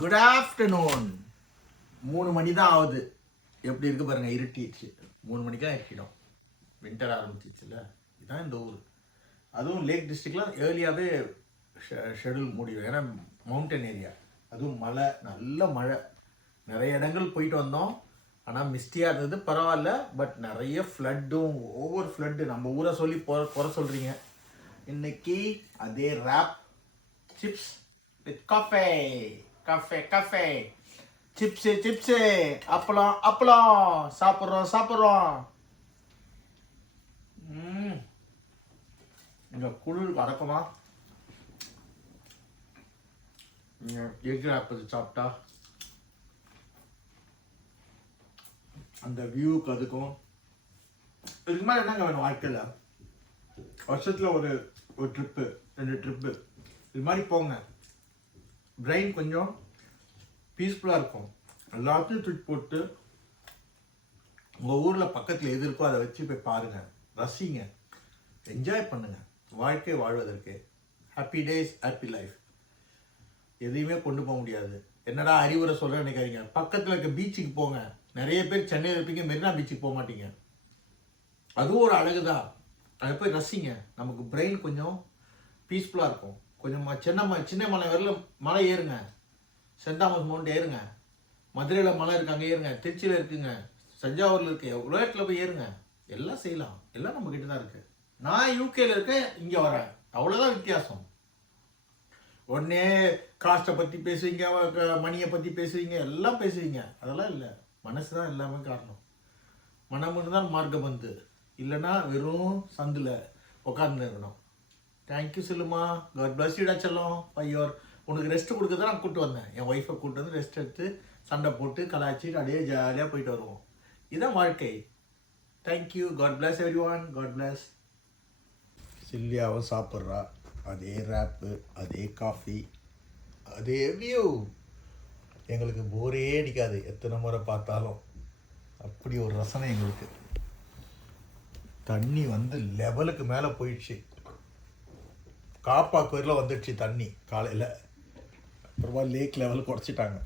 Good afternoon. 3 மணி தான் ஆகுது. எப்படி இருக்கு பாருங்க, இருட்டிடுச்சு. 3 மணிக்கெலாம் இருட்டிடும். வின்டர் ஆரம்பிச்சிச்சுல. இதுதான் இந்த ஊர். அதுவும் லேக் டிஸ்ட்ரிக்ட்லாம் ஏர்லியாகவே ஷெடியூல் முடியும். ஏன்னா மவுண்டன் ஏரியா, அதுவும் மழை, நல்ல மழை. நிறைய இடங்கள் போயிட்டு வந்தோம். ஆனால் மிஸ்டியாக இருந்தது, பரவாயில்ல. பட் நிறைய ஃப்ளட்டும், ஓவர் ஃப்ளட்டு. நம்ம ஊரை சொல்லி குறை சொல்கிறீங்க. இன்னைக்கு அதே wrap chips with cafe cafe cafe chips chips அப்பளம் அப்பளம் சாப்பிட்றோம். இந்த குளிர் அடக்கமா எக் ரேப் சாப்பிட்டா அந்த வியூக்கு அதுக்கும் இதுக்கு மேலே என்னங்க வேணும் வாழ்க்கையில்? வருஷத்தில் ஒரு ட்ரிப்பு, 2 ட்ரிப்பு இது மாதிரி போங்க. பிரெயின் கொஞ்சம் பீஸ்ஃபுல்லாக இருக்கும். எல்லாத்தையும் தூக்கி போட்டு உங்கள் ஊரில் பக்கத்தில் எது இருக்கோ அதை வச்சு போய் பாருங்கள், ரசிங்க, என்ஜாய் பண்ணுங்கள். வாழ்க்கை வாழ்வதற்கு ஹாப்பி டேஸ் ஹாப்பி லைஃப். எதையுமே கொண்டு போக முடியாது. என்னடா அறிவுரை சொல்கிறேன்னு நினைக்காதீங்க. பக்கத்தில் இருக்க பீச்சுக்கு போங்க. நிறைய பேர் சென்னையில் இருப்பீங்க, மெரினா பீச்சுக்கு போக மாட்டீங்க. அதுவும் ஒரு அழகு தான். அதை போய் ரசிங்க. நமக்கு பிரெயின் கொஞ்சம் பீஸ்ஃபுல்லாக இருக்கும். கொஞ்சம் சின்ன மலை வரல மலை ஏறுங்க. சென்ட் தாமஸ் மவுண்ட் ஏறுங்க. மதுரையில் மலை இருக்கு, அங்கே ஏறுங்க. திருச்சியில் இருக்குங்க, தஞ்சாவூரில் இருக்கு, எவ்வளோ இடத்துல போய் ஏறுங்க. எல்லாம் செய்யலாம். எல்லாம் நம்ம கிட்ட தான் இருக்குது. நான் யூகேல இருக்கேன், இங்கே வரேன், அவ்வளோதான் வித்தியாசம். உடனே காஸ்ட்டை பற்றி பேசுவீங்க, மணியை பற்றி பேசுவீங்க, எல்லாம் பேசுவீங்க. அதெல்லாம் இல்லை. மனசு தான் எல்லாமே காரணம். மனமுன்னு தான் மார்க்கம் வந்து, இல்லைன்னா வெறும் சந்தில் உட்கார்ந்து இருக்கணும். தேங்க்யூ சொல்லுமா. காட் பிளஸ் யூடா செல்லம். பையோர் உனக்கு ரெஸ்ட் கொடுக்க தான் நான் கூப்பிட்டு வந்தேன். என் ஒய்ஃபை கூப்பிட்டு வந்து ரெஸ்ட் எடுத்து சண்டை போட்டு கலாய்ச்சிட்டு அப்படியே ஜாலியாக போயிட்டு வருவோம். இதுதான் வாழ்க்கை. Thank you. God bless everyone. God bless. சில்லியாவும் சாப்பிட்றா. அதே ரேப்பு, அதே காஃபி, அதே வியூ. எங்களுக்கு போரே அடிக்காது எத்தனை முறை பார்த்தாலும். அப்படி ஒரு ரசனை எங்களுக்கு. தண்ணி வந்து லெவலுக்கு மேலே போயிடுச்சு. காப்பாக்கு வரையில் வந்துடுச்சு தண்ணி காலையில். அப்புறமா லேக் லெவல் குறைச்சிட்டாங்க.